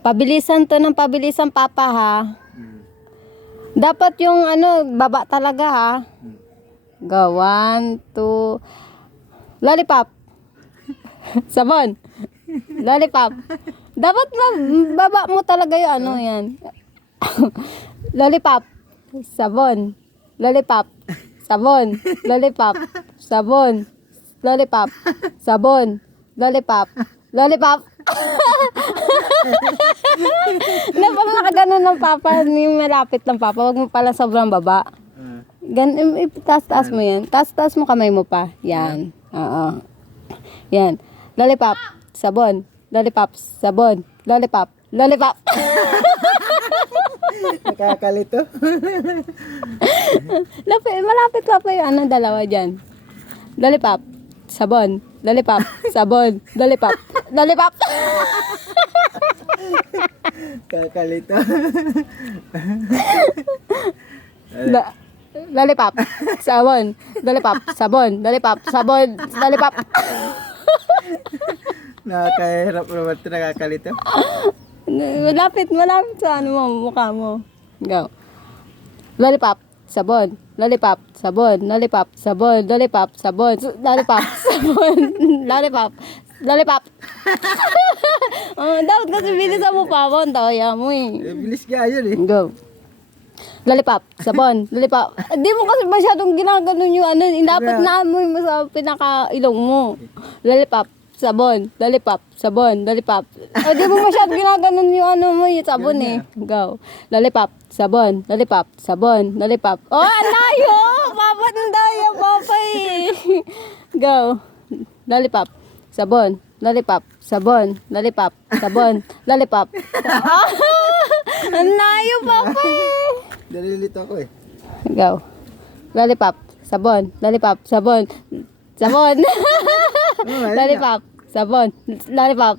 Pabilisan to ng pabilisan, Papa, ha? Dapat yung ano, baba talaga, ha? Go, 1, 2. Lollipop. Sabon. Lollipop. Dapat baba mo talaga yung ano yan. Lollipop. Sabon. Lollipop. Sabon. Lollipop. Sabon. Lollipop. Sabon. Lollipop. Lollipop. Napag nakaganon ng Papa, yung malapit ng Papa, wag mo pala sobrang baba. Taas-taas mo yan. Taas-taas mo kamay mo pa. Yan. Oo. Yan. Lollipop. Sabon. Lollipop. Sabon. Lollipop. Lollipop. Nakakalito. Malapit pa yung ano, dalawa dyan. Lollipop. Sabon. Lollipop. Sabon. Lollipop. Lollipop. Kakalito. Lollipop. Sabon. Lollipop. Sabon. Lollipop. Sabon. Lollipop. Nakakahirap naman ito, nakakalito. Malapit sa ano mo, mukha mo. Go. Lollipop. Sabon. Lollipop. Sabon. Lollipop. Sabon. Lollipop. Sabon. Lollipop. Sabon. Lollipop. Lollipop. Dapat kasi bilisan mo pa mo. Tawaya mo eh. Bilis ka yun eh. Go. Lollipop. Sabon. Lollipop. Di mo kasi masyadong ginaganon yung ano. Dapat naamoy mo sa pinaka-ilong mo. Lollipop. Sabon. Lollipop. Sabon. Lollipop. Di mo masyadong ginaganon yung ano mo yung sabon eh. Go. Lollipop. Sabon. Lollipop. Sabon. Lollipop. Oh, layo! Papa, dayo, Papa eh. Go. Lollipop. Sabon. Lollipop. Sabon. Lollipop. Sabon. Lollipop. Ang layo, Papa eh. Nalilito ako eh. Go. Lollipop. Sabon. Lollipop. Sabon. Sabon. Lollipop. Sabon. Lollipop.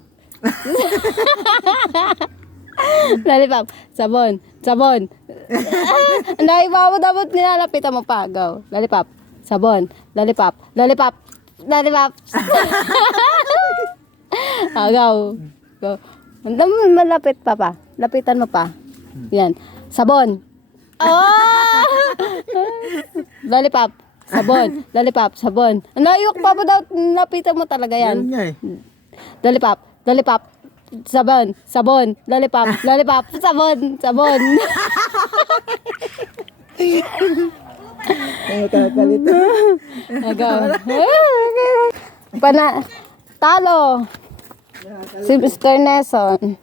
Lollipop. Sabon. Sabon. Ang layo pa mo, dapat nilalapitan mo pa. Go. Lollipop. Sabon. Lollipop. Lollipop. Lollipop. Go. Go. Malapit pa pa. Lapitan mo pa. Yan. Sabon. Oh! Lollipop. Sabon. Lollipop. Sabon. Nayok pa mo daw. Lapitan mo talaga yan. Ganun nga eh. Lollipop. Lollipop. Sabon. Sabon. Lollipop. Lollipop. Sabon. Sabon. Nakakalito. Go. Talo. Si Mr. Nelson.